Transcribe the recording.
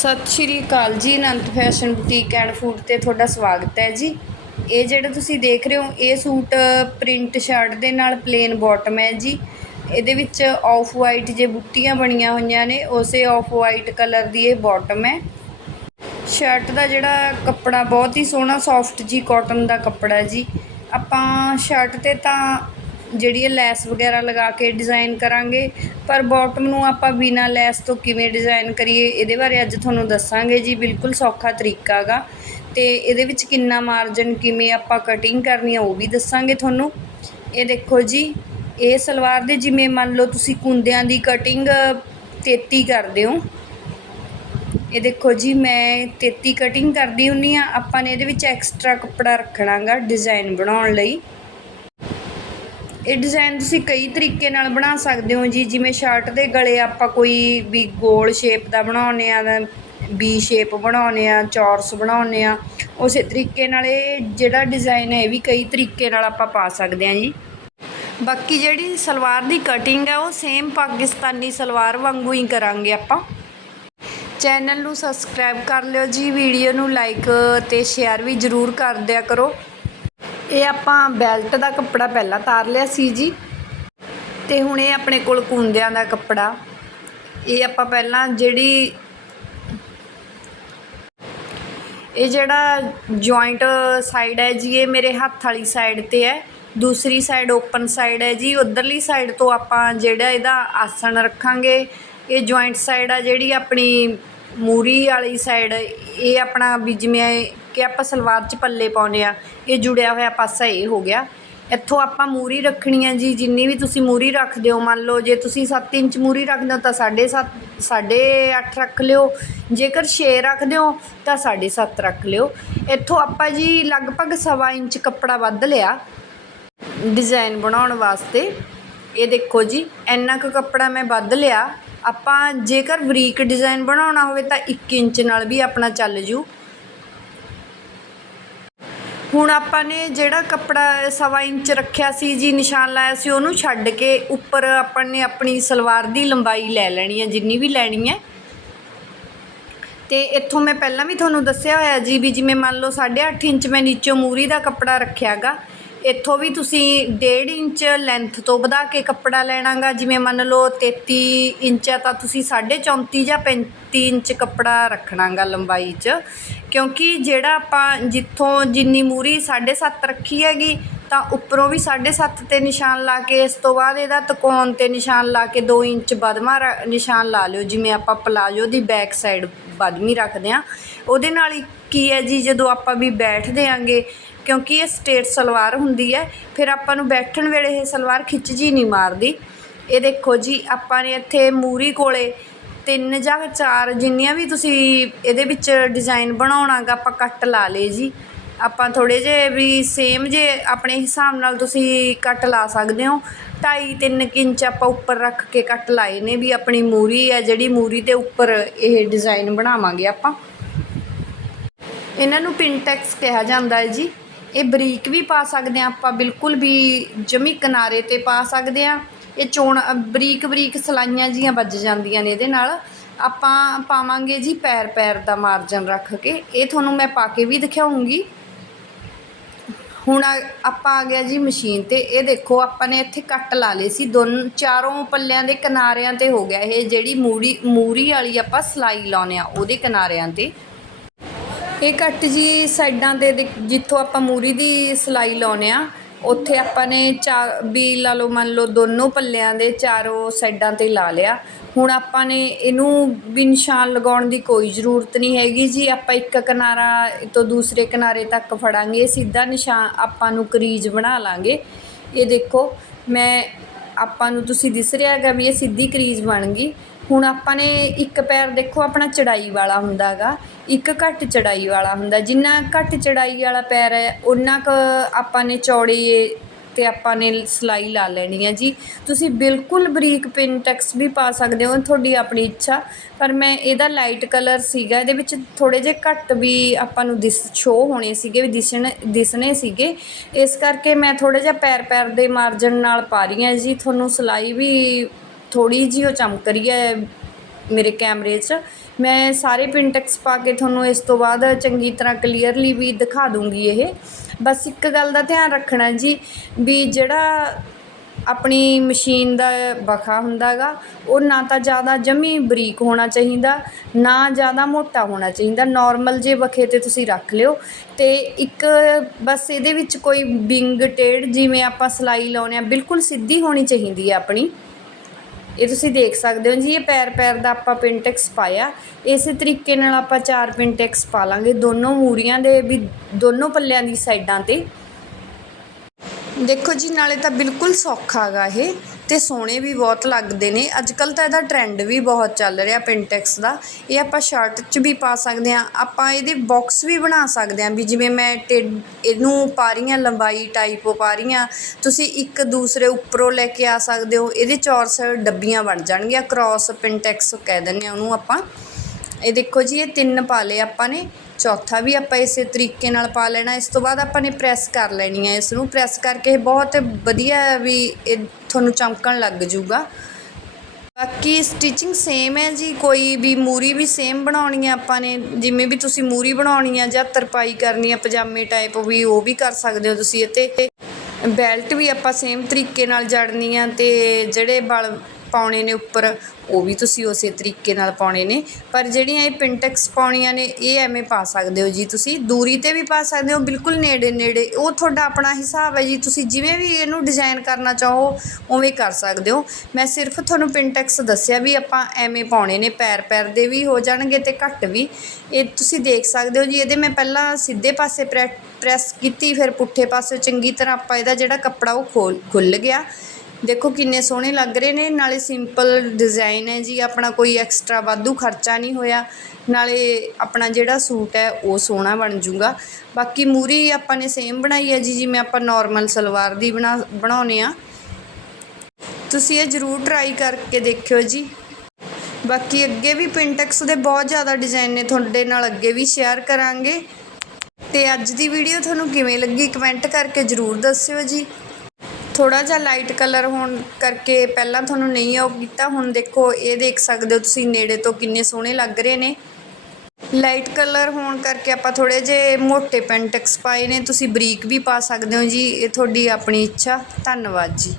ਸਤਿ ਸ਼੍ਰੀ ਅਕਾਲ ਜੀ, Anant fashion boutique and food ਤੇ ਤੁਹਾਡਾ ਸਵਾਗਤ ਹੈ ਜੀ। ਇਹ ਜਿਹੜਾ ਤੁਸੀਂ ਦੇਖ ਰਹੇ ਹੋ, ਇਹ ਸੂਟ ਪ੍ਰਿੰਟ ਸ਼ਰਟ ਦੇ ਨਾਲ ਪਲੇਨ ਬਾਟਮ ਹੈ ਜੀ। ਇਹਦੇ ਵਿੱਚ ਆਫ ਵਾਈਟ ਜੇ ਬੁੱਟੀਆਂ ਬਣੀਆਂ ਹੋਈਆਂ ਨੇ, ਉਸੇ ਆਫ ਵਾਈਟ ਕਲਰ ਦੀ ਇਹ ਬਾਟਮ ਹੈ। ਸ਼ਰਟ ਦਾ ਜਿਹੜਾ ਕੱਪੜਾ ਬਹੁਤ ਹੀ ਸੋਹਣਾ ਸੌਫਟ ਜੀ ਕਾਟਨ ਦਾ ਕੱਪੜਾ ਜੀ। ਆਪਾਂ ਸ਼ਰਟ ਤੇ ਤਾਂ ਜਿਹੜੀ ਇਹ ਲੈਸ ਵਗੈਰਾ ਲਗਾ ਕੇ ਡਿਜ਼ਾਈਨ ਕਰਾਂਗੇ। ਪਰ ਬਾਟਮ ਨੂੰ ਆਪਾਂ ਬਿਨਾਂ ਲੈਸ ਤੋਂ ਕਿਵੇਂ ਡਿਜ਼ਾਈਨ ਕਰੀਏ, ਇਹਦੇ ਬਾਰੇ ਅੱਜ ਤੁਹਾਨੂੰ ਦੱਸਾਂਗੇ ਜੀ, ਬਿਲਕੁਲ ਸੌਖਾ ਤਰੀਕਾ ਗਾ। ਤੇ ਇਹਦੇ ਵਿੱਚ ਕਿੰਨਾ ਮਾਰਜਨ ਕਿਵੇਂ ਆਪਾਂ ਕਟਿੰਗ ਕਰਨੀ ਆ, ਉਹ ਵੀ ਦੱਸਾਂਗੇ ਤੁਹਾਨੂੰ। ਇਹ ਦੇਖੋ ਜੀ, ਇਹ ਸਲਵਾਰ ਦੇ ਜਿਵੇਂ ਮੰਨ ਲਓ ਤੁਸੀਂ ਕੁੰਦਿਆਂ ਦੀ ਕਟਿੰਗ 33 ਕਰਦੇ ਹੋ। ਇਹ ਦੇਖੋ ਜੀ, ਮੈਂ 33 ਕਟਿੰਗ ਕਰਦੀ ਹੁੰਨੀ ਆ। ਆਪਾਂ ਨੇ ਇਹਦੇ ਵਿੱਚ ਐਕਸਟਰਾ ਕੱਪੜਾ ਰੱਖਣਾਗਾ ਡਿਜ਼ਾਈਨ ਬਣਾਉਣ ਲਈ। ਇਹ ਡਿਜ਼ਾਈਨ ਤੁਸੀਂ ਕਈ ਤਰੀਕੇ ਨਾਲ ਬਣਾ ਸਕਦੇ ਹੋ ਜੀ, ਜਿਵੇਂ ਸ਼ਰਟ ਦੇ ਗਲੇ ਆਪਾਂ ਕੋਈ ਵੀ ਗੋਲ ਸ਼ੇਪ ਦਾ ਬਣਾਉਨੇ ਆ ਬੀ ਸ਼ੇਪ ਬਣਾਉਨੇ ਆ ਚੌਰਸ ਬਣਾਉਨੇ ਆ ਉਸੇ ਤਰੀਕੇ ਨਾਲ ਇਹ ਜਿਹੜਾ ਡਿਜ਼ਾਈਨ ਹੈ, ਇਹ ਵੀ ਕਈ ਤਰੀਕੇ ਨਾਲ ਆਪਾਂ ਪਾ ਸਕਦੇ ਆ ਜੀ। ਬਾਕੀ ਜਿਹੜੀ ਸਲਵਾਰ ਦੀ ਕਟਿੰਗ ਹੈ, ਉਹ ਸੇਮ ਪਾਕਿਸਤਾਨੀ ਸਲਵਾਰ ਵਾਂਗੂ ਹੀ ਕਰਾਂਗੇ ਆਪਾਂ। ਚੈਨਲ ਨੂੰ ਸਬਸਕ੍ਰਾਈਬ ਕਰ ਲਿਓ ਜੀ ਵੀਡੀਓ ਨੂੰ ਲਾਈਕ ਤੇ ਸ਼ੇਅਰ ਵੀ ਜ਼ਰੂਰ ਕਰ ਦਿਆ ਕਰੋ। ਇਹ ਆਪਾਂ ਬੈਲਟ ਦਾ ਕੱਪੜਾ ਪਹਿਲਾਂ ਤਾਰ ਲਿਆ ਸੀ ਜੀ। ਤੇ ਹੁਣ ਇਹ ਆਪਣੇ ਕੋਲ ਕੁੰਦਿਆਂ ਦਾ ਕੱਪੜਾ। ਇਹ ਆਪਾਂ ਪਹਿਲਾਂ ਜਿਹੜੀ ਇਹ ਜਿਹੜਾ ਜੁਆਇੰਟ ਸਾਈਡ ਹੈ ਜੀ, ਇਹ ਮੇਰੇ ਹੱਥ ਵਾਲੀ ਸਾਈਡ ਤੇ ਹੈ। ਦੂਸਰੀ ਸਾਈਡ ਓਪਨ ਸਾਈਡ ਹੈ ਜੀ, ਉਧਰਲੀ ਸਾਈਡ ਤੋਂ ਆਪਾਂ ਜਿਹੜਾ ਇਹਦਾ ਆਸਣ ਰੱਖਾਂਗੇ। ਇਹ ਜੁਆਇੰਟ ਸਾਈਡ ਆ ਜਿਹੜੀ ਆਪਣੀ ਮੂਰੀ ਵਾਲੀ ਸਾਈਡ ਇਹ ਆਪਣਾ ਵੀ ਜਿਵੇਂ ਕਿ ਆਪਾਂ ਸਲਵਾਰ 'ਚ ਪੱਲੇ ਪਾਉਂਦੇ ਆ, ਇਹ ਜੁੜਿਆ ਹੋਇਆ ਪਾਸਾ ਇਹ ਹੋ ਗਿਆ। ਇੱਥੋਂ ਆਪਾਂ ਮੂਰੀ ਰੱਖਣੀ ਹੈ ਜੀ, ਜਿੰਨੀ ਵੀ ਤੁਸੀਂ ਮੂਰੀ ਰੱਖਦੇ ਹੋ, ਮੰਨ ਲਓ ਜੇ ਤੁਸੀਂ 7 ਇੰਚ ਮੂਰੀ ਰੱਖਦੇ ਹੋ ਤਾਂ 7.5 ਸਾਢੇ ਅੱਠ ਰੱਖ ਲਿਓ। ਜੇਕਰ 6 ਰੱਖਦੇ ਹੋ ਤਾਂ 7.5 ਰੱਖ ਲਿਓ। ਇੱਥੋਂ ਆਪਾਂ ਜੀ ਲਗਭਗ ਸਵਾ ਇੰਚ ਕੱਪੜਾ ਵੱਧ ਲਿਆ ਡਿਜ਼ਾਈਨ ਬਣਾਉਣ ਵਾਸਤੇ। ਇਹ ਦੇਖੋ ਜੀ, ਇੰਨਾ ਕੁ ਕੱਪੜਾ ਮੈਂ ਵੱਧ ਲਿਆ। ਆਪਾਂ ਜੇਕਰ ਬਰੀਕ ਡਿਜ਼ਾਈਨ ਬਣਾਉਣਾ ਹੋਵੇ ਤਾਂ 1 ਇੰਚ ਨਾਲ ਵੀ ਆਪਣਾ ਚੱਲ ਜੂ। ਹੁਣ ਆਪਾਂ ਨੇ ਜਿਹੜਾ ਕੱਪੜਾ ਸਵਾ ਇੰਚ ਰੱਖਿਆ ਸੀ, ਜੀ ਨਿਸ਼ਾਨ ਲਾਇਆ ਸੀ, ਉਹਨੂੰ ਛੱਡ ਕੇ ਉੱਪਰ ਆਪਾਂ ਨੇ ਆਪਣੀ ਸਲਵਾਰ ਦੀ ਲੰਬਾਈ ਲੈ ਲੈਣੀ ਹੈ, ਜਿੰਨੀ ਵੀ ਲੈਣੀ ਹੈ। ਤੇ ਇੱਥੋਂ ਮੈਂ ਪਹਿਲਾਂ ਵੀ ਤੁਹਾਨੂੰ ਦੱਸਿਆ ਹੋਇਆ ਜੀ ਵੀ ਜਿਵੇਂ ਮੰਨ ਲਓ 8.5 ਇੰਚ ਮੈਂ ਨੀਚੋਂ ਮੂਰੀ ਦਾ ਕੱਪੜਾ ਰੱਖਿਆਗਾ ਇੱਥੋਂ ਵੀ ਤੁਸੀਂ 1.5 ਇੰਚ ਲੈਂਥ ਤੋਂ ਵਧਾ ਕੇ ਕੱਪੜਾ ਲੈਣਾਗਾ, ਜਿਵੇਂ ਮੰਨ ਲਓ 33 ਇੰਚ ਹੈ ਤਾਂ ਤੁਸੀਂ 34.5 ਜਾਂ 35 ਇੰਚ ਕੱਪੜਾ ਰੱਖਣਾਗਾ ਲੰਬਾਈ 'ਚ। ਕਿਉਂਕਿ ਜਿਹੜਾ ਆਪਾਂ ਜਿੱਥੋਂ ਜਿੰਨੀ ਮੂਰੀ 7.5 ਰੱਖੀ ਹੈਗੀ, ਤਾਂ ਉੱਪਰੋਂ ਵੀ 7.5 ਤੇ ਨਿਸ਼ਾਨ ਲਾ ਕੇ, ਇਸ ਤੋਂ ਬਾਅਦ ਇਹਦਾ ਤਕੋਣ ਤੇ ਨਿਸ਼ਾਨ ਲਾ ਕੇ 2 ਇੰਚ ਵਧਵਾ ਨਿਸ਼ਾਨ ਲਾ ਲਿਓ, ਜਿਵੇਂ ਆਪਾਂ ਪਲਾਜੋ ਦੀ ਬੈਕ ਸਾਈਡ ਵਧਵੀਂ ਰੱਖਦੇ ਆ। ਉਹਦੇ ਨਾਲ ਹੀ ਕੀ ਹੈ ਜੀ, ਜਦੋਂ ਆਪਾਂ ਵੀ ਬੈਠਦੇ ਆਂਗੇ ਕਿਉਂਕਿ ਇਹ ਸਟੇਟ ਸਲਵਾਰ ਹੁੰਦੀ ਹੈ, ਫਿਰ ਆਪਾਂ ਨੂੰ ਬੈਠਣ ਵੇਲੇ ਇਹ ਸਲਵਾਰ ਖਿੱਚ ਜੀ ਨਹੀਂ ਮਾਰਦੀ। ਇਹ ਦੇਖੋ ਜੀ, ਆਪਾਂ ਨੇ ਇੱਥੇ ਮੂਰੀ ਕੋਲੇ ਤਿੰਨ ਜਾਂ ਚਾਰ ਜਿੰਨੀਆਂ ਵੀ ਤੁਸੀਂ ਇਹਦੇ ਵਿੱਚ ਡਿਜ਼ਾਈਨ ਬਣਾਉਣਾਗਾ ਆਪਾਂ ਕੱਟ ਲਾ ਲਏ ਜੀ। ਆਪਾਂ ਥੋੜੇ ਜਿਹੇ ਵੀ ਸੇਮ ਜੇ ਆਪਣੇ ਹਿਸਾਬ ਨਾਲ ਤੁਸੀਂ ਕੱਟ ਲਾ ਸਕਦੇ ਹੋ। 2.5 3 ਇੰਚ ਆਪਾਂ ਉੱਪਰ ਰੱਖ ਕੇ ਕੱਟ ਲਾਏ ਨੇ ਵੀ ਆਪਣੀ ਮੂਰੀ ਹੈ, ਜਿਹੜੀ ਮੂਰੀ ਦੇ ਉੱਪਰ ਇਹ ਡਿਜ਼ਾਈਨ ਬਣਾਵਾਂਗੇ ਆਪਾਂ। ਇਹਨਾਂ ਨੂੰ ਪਿੰਟੈਕਸ ਕਿਹਾ ਜਾਂਦਾ ਹੈ ਜੀ। ਇਹ ਬਰੀਕ ਵੀ ਪਾ ਸਕਦੇ ਆ ਆਪਾਂ ਬਿਲਕੁਲ ਵੀ ਜਮੀ ਕਿਨਾਰੇ ਤੇ ਪਾ ਸਕਦੇ ਆ ਇਹ ਚੋਣ ਬਰੀਕ ਬਰੀਕ ਸਲਾਈਆਂ ਜੀਆਂ ਵੱਜ ਜਾਂਦੀਆਂ ਨੇ ਇਹਦੇ ਨਾਲ। ਆਪਾਂ ਪਾਵਾਂਗੇ ਜੀ ਪੈਰ ਪੈਰ ਦਾ ਮਾਰਜਨ ਰੱਖ ਕੇ। ਇਹ ਤੁਹਾਨੂੰ ਮੈਂ ਪਾ ਕੇ ਵੀ ਦਿਖਾਉਂਗੀ। ਹੁਣ ਆਪਾਂ ਆ ਗਿਆ ਜੀ ਮਸ਼ੀਨ ਤੇ। ਇਹ ਦੇਖੋ, ਆਪਾਂ ਨੇ ਇੱਥੇ ਕੱਟ ਲਾ ਲਏ ਸੀ। ਦੋਨ, ਚਾਰੋਂ ਪੱਲਿਆਂ ਦੇ ਕਿਨਾਰਿਆਂ ਤੇ ਹੋ ਗਿਆ ਇਹ। ਜਿਹੜੀ ਮੂਰੀ ਮੂਰੀ ਵਾਲੀ ਆਪਾਂ ਸਲਾਈ ਲਾਉਨੇ ਆ ਉਹਦੇ ਕਿਨਾਰਿਆਂ ਤੇ। ਇਹ ਕੱਟ ਜੀ ਸਾਈਡਾਂ ਤੇ ਜਿੱਥੋਂ ਆਪਾਂ ਮੂਰੀ ਦੀ ਸਿਲਾਈ ਲਾਉਨੇ ਆ, ਉੱਥੇ ਆਪਾਂ ਨੇ ਚਾਰ, ਵੀ ਲਾ ਲਓ ਮੰਨ ਲਓ ਦੋਨੋਂ ਪੱਲਿਆਂ ਦੇ ਚਾਰੋਂ ਸਾਈਡਾਂ ਤੇ ਲਾ ਲਿਆ। ਹੁਣ ਆਪਾਂ ਨੇ ਇਹਨੂੰ ਵੀ ਨਿਸ਼ਾਨ ਲਗਾਉਣ ਦੀ ਕੋਈ ਜ਼ਰੂਰਤ ਨਹੀਂ ਹੈਗੀ ਜੀ, ਆਪਾਂ ਇੱਕ ਕਿਨਾਰਾ ਤੋਂ ਦੂਸਰੇ ਕਿਨਾਰੇ ਤੱਕ ਫੜਾਂਗੇ, ਸਿੱਧਾ ਨਿਸ਼ਾਨ ਆਪਾਂ ਨੂੰ ਕਰੀਜ਼ ਬਣਾ ਲਾਂਗੇ। ਇਹ ਦੇਖੋ, ਮੈਂ, ਆਪਾਂ ਨੂੰ ਤੁਸੀਂ ਦਿਸ ਰਿਹਾ ਹੈਗਾ ਵੀ ਇਹ ਸਿੱਧੀ ਕਰੀਜ਼ ਬਣ ਗਈ। ਹੁਣ ਆਪਾਂ ਨੇ ਇੱਕ ਪੈਰ ਦੇਖੋ ਆਪਣਾ ਚੜਾਈ ਵਾਲਾ ਹੁੰਦਾ ਹੁੰਦਾਗਾ, ਇੱਕ ਘੱਟ ਚੜਾਈ ਵਾਲਾ ਹੁੰਦਾ। ਜਿੰਨਾ ਘੱਟ ਚੜਾਈ ਵਾਲਾ ਪੈਰ ਹੈ ਉਹਨਾਂ ਕ ਆਪਾਂ ਨੇ ਚੌੜੇ ਅਤੇ ਆਪਾਂ ਨੇ ਸਿਲਾਈ ਲਾ ਲੈਣੀ ਹੈ ਜੀ। ਤੁਸੀਂ ਬਿਲਕੁਲ ਬਰੀਕ ਪਿੰਟੈਕਸ ਵੀ ਪਾ ਸਕਦੇ ਹੋ, ਤੁਹਾਡੀ ਆਪਣੀ ਇੱਛਾ। ਪਰ ਮੈਂ ਇਹਦਾ ਲਾਈਟ ਕਲਰ ਸੀਗਾ, ਇਹਦੇ ਵਿੱਚ ਥੋੜ੍ਹੇ ਜਿਹੇ ਘੱਟ ਵੀ ਆਪਾਂ ਨੂੰ ਦਿਸ ਸ਼ੋ ਹੋਣੇ ਸੀਗੇ, ਵੀ ਦਿਸਣ, ਦਿਸਣੇ ਸੀਗੇ। ਇਸ ਕਰਕੇ ਮੈਂ ਥੋੜ੍ਹਾ ਜਿਹਾ ਪੈਰ ਪੈਰ ਦੇ ਮਾਰਜਨ ਨਾਲ ਪਾ ਰਹੀ ਹਾਂ ਜੀ। ਤੁਹਾਨੂੰ ਸਿਲਾਈ ਵੀ ਥੋੜੀ ਜਿਹੀ ਉਹ ਚਮਕ ਰਹੀ ਹੈ ਮੇਰੇ ਕੈਮਰੇ 'ਚ। ਮੈਂ ਸਾਰੇ ਪਿੰਟੈਕਸ ਪਾ ਕੇ ਤੁਹਾਨੂੰ ਇਸ ਤੋਂ ਬਾਅਦ ਚੰਗੀ ਤਰ੍ਹਾਂ ਕਲੀਅਰਲੀ ਵੀ ਦਿਖਾ ਦੂੰਗੀ ਇਹ। ਬਸ ਇੱਕ ਗੱਲ ਦਾ ਧਿਆਨ ਰੱਖਣਾ ਜੀ ਵੀ ਜਿਹੜਾ ਆਪਣੀ ਮਸ਼ੀਨ ਦਾ ਬਖਾ ਹੁੰਦਾ ਗਾ, ਉਹ ਨਾ ਤਾਂ ਜ਼ਿਆਦਾ ਜਮੀ ਬਰੀਕ ਹੋਣਾ ਚਾਹੀਦਾ, ਨਾ ਜ਼ਿਆਦਾ ਮੋਟਾ ਹੋਣਾ ਚਾਹੀਦਾ। ਨਾਰਮਲ ਜੇ ਬਖੇ 'ਤੇ ਤੁਸੀਂ ਰੱਖ ਲਿਓ। ਅਤੇ ਇੱਕ ਬਸ ਇਹਦੇ ਵਿੱਚ ਕੋਈ ਵਿੰਗ ਟੇਢ ਜਿਵੇਂ ਆਪਾਂ ਸਿਲਾਈ ਲਾਉਂਦੇ ਹਾਂ, ਬਿਲਕੁਲ ਸਿੱਧੀ ਹੋਣੀ ਚਾਹੀਦੀ ਹੈ ਆਪਣੀ। ਇਹ ਤੁਸੀਂ ਦੇਖ ਸਕਦੇ ਹੋ ਜੀ, ਇਹ ਪੈਰ ਪੈਰ ਦਾ ਆਪਾਂ ਪਿੰਟੈਕਸ ਪਾਇਆ। ਇਸੇ ਤਰੀਕੇ ਨਾਲ ਆਪਾਂ ਚਾਰ ਪਿੰਟੈਕਸ ਪਾ ਲਾਂਗੇ। ਦੋਨੋਂ ਮੂਰੀਆਂ ਦੇ ਵੀ, ਦੋਨੋਂ ਪੱਲਿਆਂ ਦੀ ਸਾਈਡਾਂ 'ਤੇ। ਦੇਖੋ ਜੀ, ਨਾਲੇ ਤਾਂ ਬਿਲਕੁਲ ਸੌਖਾ ਗਾ ਇਹ। ਤੇ ਸੋਹਣੇ ਵੀ ਬਹੁਤ ਲੱਗਦੇ ਨੇ। ਅੱਜ ਕੱਲ ਤਾਂ ਇਹਦਾ ਟ੍ਰੈਂਡ ਵੀ ਬਹੁਤ ਚੱਲ ਰਿਹਾ ਪਿੰਟੈਕਸ ਦਾ। ਇਹ ਆਪਾਂ ਸ਼ਰਟ 'ਚ ਵੀ ਪਾ ਸਕਦੇ ਹਾਂ। ਆਪਾਂ ਇਹਦੇ ਬਾਕਸ ਵੀ ਬਣਾ ਸਕਦੇ ਹਾਂ ਵੀ ਜਿਵੇਂ ਮੈਂ ਟਿਡ, ਇਹਨੂੰ ਪਾ ਰਹੀ ਹਾਂ, ਲੰਬਾਈ ਟਾਈਪ ਪਾ ਰਹੀ ਹਾਂ। ਤੁਸੀਂ ਇੱਕ ਦੂਸਰੇ ਉੱਪਰੋਂ ਲੈ ਕੇ ਆ ਸਕਦੇ ਹੋ। ਇਹਦੇ ਚੌਰਸ ਡੱਬੀਆਂ ਬਣ ਜਾਣਗੀਆਂ। ਕ੍ਰਾਸ ਪਿੰਟੈਕਸ ਕਹਿ ਦਿੰਦੇ ਹਾਂ ਉਹਨੂੰ ਆਪਾਂ। ਇਹ ਦੇਖੋ ਜੀ, ਇਹ ਤਿੰਨ ਪਾ ਲਏ ਆਪਾਂ ਨੇ। ਚੌਥਾ ਵੀ ਆਪਾਂ ਇਸੇ ਤਰੀਕੇ ਨਾਲ ਪਾ ਲੈਣਾ। ਇਸ ਤੋਂ ਬਾਅਦ ਆਪਾਂ ਨੇ ਪ੍ਰੈਸ ਕਰ ਲੈਣੀ ਹੈ ਇਸ ਨੂੰ ਪ੍ਰੈਸ ਕਰਕੇ ਇਹ ਬਹੁਤ ਵਧੀਆ ਵੀ ਇਹ ਤੁਹਾਨੂੰ ਚਮਕਣ ਲੱਗ ਜੂਗਾ। ਬਾਕੀ ਸਟਿਚਿੰਗ ਸੇਮ ਹੈ ਜੀ। ਕੋਈ ਵੀ ਮੂਰੀ ਵੀ ਸੇਮ ਬਣਾਉਣੀ ਹੈ ਆਪਾਂ ਨੇ। ਜਿਵੇਂ ਵੀ ਤੁਸੀਂ ਮੂਰੀ ਬਣਾਉਣੀ ਆ ਜਾਂ ਤਰਪਾਈ ਕਰਨੀ ਆ ਪਜਾਮੇ ਟਾਈਪ ਵੀ, ਉਹ ਵੀ ਕਰ ਸਕਦੇ ਹੋ ਤੁਸੀਂ। ਇਹ 'ਤੇ ਬੈਲਟ ਵੀ ਆਪਾਂ ਸੇਮ ਤਰੀਕੇ ਨਾਲ ਜੜਨੀ ਆ ਅਤੇ ਜਿਹੜੇ ਬਲ ਪਾਉਣੇ ਨੇ ਉੱਪਰ, ਉਹ ਵੀ ਤੁਸੀਂ ਉਸੇ ਤਰੀਕੇ ਨਾਲ ਪਾਉਣੇ ਨੇ। ਪਰ ਜਿਹੜੀਆਂ ਇਹ ਪਿੰਟੈਕਸ ਪਾਉਣੀਆਂ ਨੇ, ਇਹ ਐਵੇਂ ਪਾ ਸਕਦੇ ਹੋ ਜੀ ਤੁਸੀਂ। ਦੂਰੀ 'ਤੇ ਵੀ ਪਾ ਸਕਦੇ ਹੋ, ਬਿਲਕੁਲ ਨੇੜੇ ਨੇੜੇ। ਉਹ ਤੁਹਾਡਾ ਆਪਣਾ ਹਿਸਾਬ ਹੈ ਜੀ। ਤੁਸੀਂ ਜਿਵੇਂ ਵੀ ਇਹਨੂੰ ਡਿਜ਼ਾਈਨ ਕਰਨਾ ਚਾਹੋ, ਉਵੇਂ ਕਰ ਸਕਦੇ ਹੋ। ਮੈਂ ਸਿਰਫ ਤੁਹਾਨੂੰ ਪਿੰਟੈਕਸ ਦੱਸਿਆ ਵੀ ਆਪਾਂ ਐਵੇਂ ਪਾਉਣੇ ਨੇ। ਪੈਰ ਪੈਰ ਦੇ ਵੀ ਹੋ ਜਾਣਗੇ ਤੇ ਘੱਟ ਵੀ। ਇਹ ਤੁਸੀਂ ਦੇਖ ਸਕਦੇ ਹੋ ਜੀ, ਇਹਦੇ ਮੈਂ ਪਹਿਲਾਂ ਸਿੱਧੇ ਪਾਸੇ ਪ੍ਰੈ, ਪ੍ਰੈਸ ਕੀਤੀ, ਫਿਰ ਪੁੱਠੇ ਪਾਸੇ ਚੰਗੀ ਤਰ੍ਹਾਂ ਆਪਾਂ ਇਹਦਾ ਜਿਹੜਾ ਕੱਪੜਾ ਉਹ ਖੋਲ ਖੁੱਲ ਗਿਆ। ਦੇਖੋ ਕਿੰਨੇ ਸੋਹਣੇ ਲੱਗ ਰਹੇ ਨੇ, ਨਾਲੇ ਸਿੰਪਲ ਡਿਜ਼ਾਈਨ ਹੈ ਜੀ, ਆਪਣਾ ਕੋਈ ਐਕਸਟਰਾ ਵਾਧੂ ਖਰਚਾ ਨਹੀਂ ਹੋਇਆ, ਨਾਲੇ ਆਪਣਾ ਜਿਹੜਾ ਸੂਟ ਹੈ ਉਹ ਸੋਹਣਾ ਬਣ ਜੂਗਾ। ਬਾਕੀ ਮੂਰੀ ਆਪਾਂ ਨੇ ਸੇਮ ਬਣਾਈ ਹੈ ਜੀ, ਜਿਵੇਂ ਆਪਾਂ ਨਾਰਮਲ ਸਲਵਾਰ ਦੀ ਬਣਾ ਬਣਾਉਨੇ ਆ ਤੁਸੀਂ ਇਹ ਜ਼ਰੂਰ ਟਰਾਈ ਕਰਕੇ ਦੇਖਿਓ ਜੀ। ਬਾਕੀ ਅੱਗੇ ਵੀ ਪਿੰਟੈਕਸ ਦੇ ਬਹੁਤ ਜ਼ਿਆਦਾ ਡਿਜ਼ਾਈਨ ਨੇ, ਤੁਹਾਡੇ ਨਾਲ ਅੱਗੇ ਵੀ ਸ਼ੇਅਰ ਕਰਾਂਗੇ। ਤੇ ਅੱਜ ਦੀ ਵੀਡੀਓ ਤੁਹਾਨੂੰ ਕਿਵੇਂ ਲੱਗੀ ਕਮੈਂਟ ਕਰਕੇ ਜ਼ਰੂਰ ਦੱਸਿਓ ਜੀ। ਥੋੜਾ ਜਿਹਾ ਲਾਈਟ ਕਲਰ ਹੋਣ ਕਰਕੇ ਪਹਿਲਾਂ ਤੁਹਾਨੂੰ ਨਹੀਂ ਉਹ ਕੀਤਾ, ਹੁਣ ਦੇਖੋ ਇਹ ਦੇਖ ਸਕਦੇ ਹੋ ਤੁਸੀਂ ਨੇੜੇ ਤੋਂ ਕਿੰਨੇ ਸੋਹਣੇ ਲੱਗ ਰਹੇ ਨੇ। ਲਾਈਟ ਕਲਰ ਹੋਣ ਕਰਕੇ ਆਪਾਂ ਥੋੜੇ ਜਿਹੇ ਮੋਟੇ ਪੈਂਟੈਕਸ ਪਾਏ ਨੇ, ਤੁਸੀਂ ਬਰੀਕ ਵੀ ਪਾ ਸਕਦੇ ਹੋ ਜੀ, ਇਹ ਤੁਹਾਡੀ ਆਪਣੀ ਇੱਛਾ। ਧੰਨਵਾਦ ਜੀ।